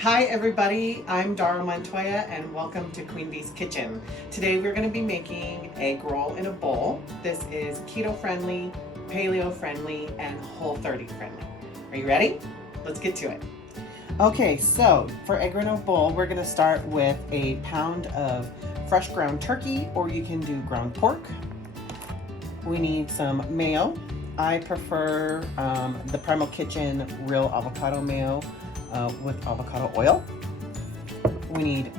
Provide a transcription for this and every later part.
Hi everybody, I'm Dara Montoya and welcome to Queen Bee's Kitchen. Today we're going to be making egg roll in a bowl. This is keto friendly, paleo friendly, and Whole30 friendly. Are you ready? Let's get to it. Okay, so for egg roll in a bowl, we're going to start with a pound of fresh ground turkey, or you can do ground pork. We need some mayo. I prefer the Primal Kitchen real avocado mayo with avocado oil. We need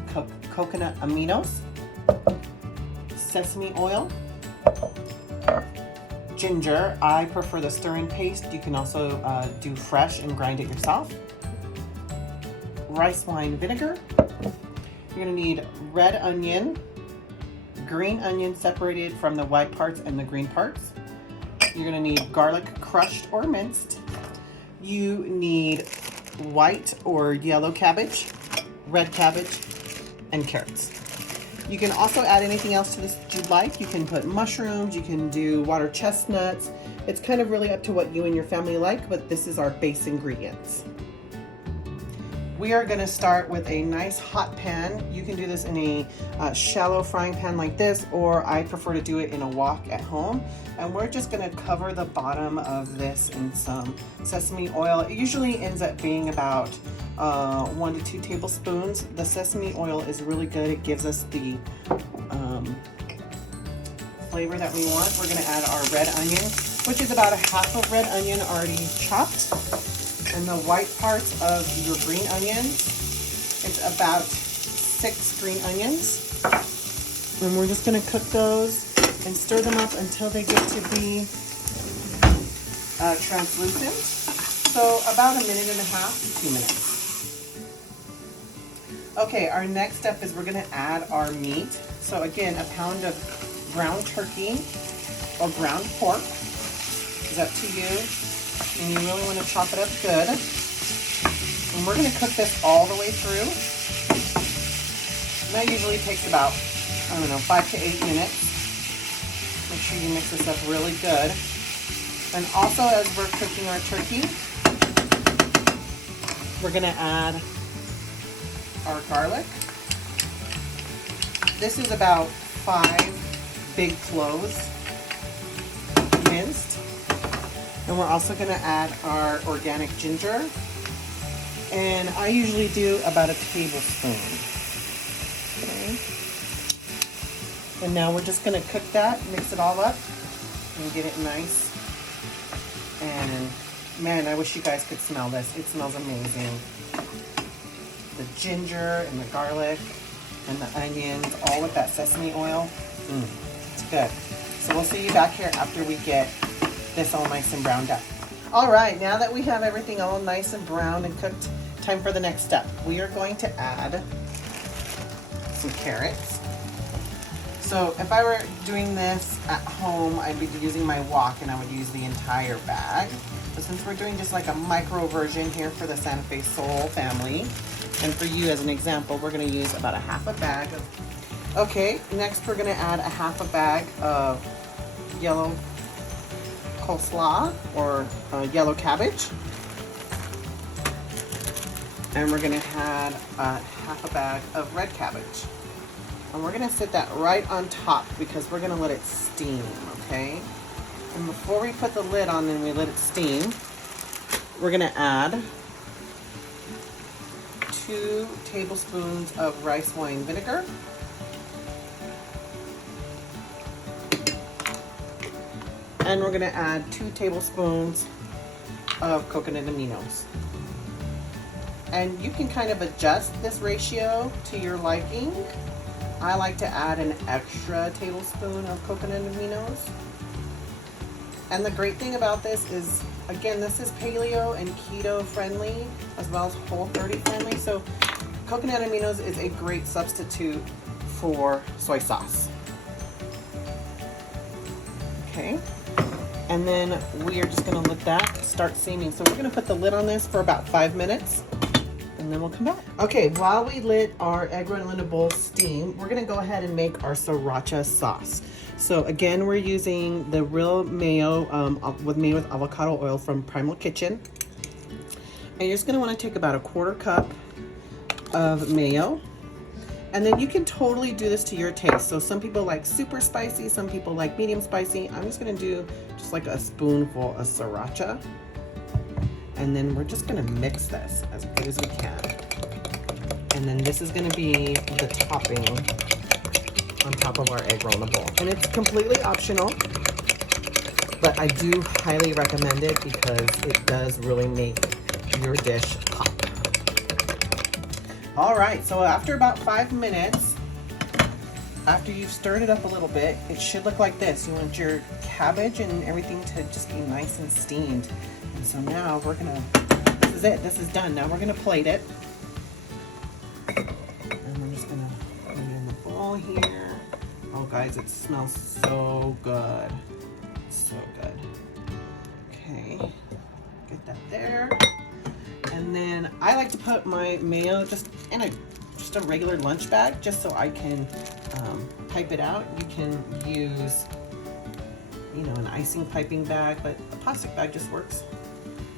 coconut aminos, sesame oil, ginger. I prefer the stir-in paste. You can also do fresh and grind it yourself. Rice wine vinegar. You're gonna need red onion, green onion separated from the white parts and the green parts. You're gonna need garlic crushed or minced. You need white or yellow cabbage, red cabbage, and carrots. You can also add anything else to this that you'd like. You can put mushrooms, you can do water chestnuts. It's kind of really up to what you and your family like, but this is our base ingredients. We are going to start with a nice hot pan. You can do this in a shallow frying pan like this, or I prefer to do it in a wok at home. And we're just going to cover the bottom of this in some sesame oil. It usually ends up being about 1 to 2 tablespoons. The sesame oil is really good. It gives us the flavor that we want. We're going to add our red onion, which is about a half of red onion already chopped. And the white parts of your green onions, it's about 6 green onions. And we're just gonna cook those and stir them up until they get to be translucent. So about 1.5 to 2 minutes. Okay, our next step is we're gonna add our meat. So again, a pound of ground turkey or ground pork is up to you. And you really want to chop it up good. And we're going to cook this all the way through. And that usually takes about, 5 to 8 minutes. Make sure you mix this up really good. And also, as we're cooking our turkey, we're going to add our garlic. This is about 5 big cloves minced. And we're also going to add our organic ginger. And I usually do about a tablespoon. Okay. And now we're just going to cook that, mix it all up, and get it nice. And man, I wish you guys could smell this. It smells amazing. The ginger and the garlic and the onions, all with that sesame oil. It's good. So we'll see you back here after we get this all nice and browned up. All right, now that we have everything all nice and browned and cooked, time for the next step. We are going to add some carrots. So if I were doing this at home, I'd be using my wok and I would use the entire bag. But since we're doing just like a micro version here for the Santa Fe Soul family, and for you as an example, we're gonna use about a half a bag of, okay, next we're gonna add a half a bag of yellow coleslaw or yellow cabbage, and we're going to add half a bag of red cabbage, and we're going to sit that right on top because we're going to let it steam. Okay, and before we put the lid on and we let it steam, we're going to add 2 tablespoons of rice wine vinegar, and we're going to add 2 tablespoons of coconut aminos. And you can kind of adjust this ratio to your liking. I like to add an extra tablespoon of coconut aminos. And the great thing about this is, again, this is paleo and keto friendly as well as Whole30 friendly. So coconut aminos is a great substitute for soy sauce. Okay. And then we are just going to let that start steaming. So we're going to put the lid on this for about 5 minutes, and then we'll come back. Okay, while we let our egg roll in a bowl steam, we're going to go ahead and make our sriracha sauce. So again, we're using the real mayo made with avocado oil from Primal Kitchen. And you're just going to want to take about a 1/4 cup of mayo. And then you can totally do this to your taste. So some people like super spicy, some people like medium spicy. I'm just gonna do just like a spoonful of sriracha. And then we're just gonna mix this as good as we can. And then this is gonna be the topping on top of our egg roll in the bowl. And it's completely optional, but I do highly recommend it because it does really make your dish pop. All right, so after about 5 minutes, after you've stirred it up a little bit, it should look like this. You want your cabbage and everything to just be nice and steamed. And so now we're gonna, this is it, this is done. Now we're gonna plate it. And we're just gonna put it in the bowl here. Oh guys, it smells so good. So good. Okay, get that there. And then I like to put my mayo just in a regular lunch bag, just so I can pipe it out. You can use, you know, an icing piping bag, but a plastic bag just works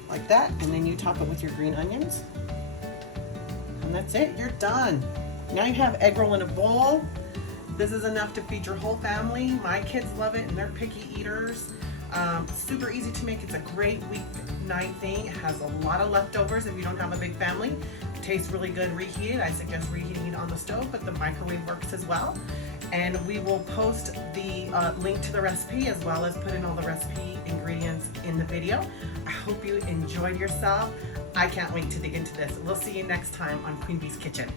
like that. And then you top it with your green onions. And that's it, you're done. Now you have egg roll in a bowl. This is enough to feed your whole family. My kids love it and they're picky eaters. Super easy to make. It's a great weeknight thing. It has a lot of leftovers if you don't have a big family. It tastes really good reheated. I suggest reheating it on the stove, but the microwave works as well. And we will post the link to the recipe as well as put in all the recipe ingredients in the video. I hope you enjoyed yourself. I can't wait to dig into this. We'll see you next time on Queen Bee's Kitchen.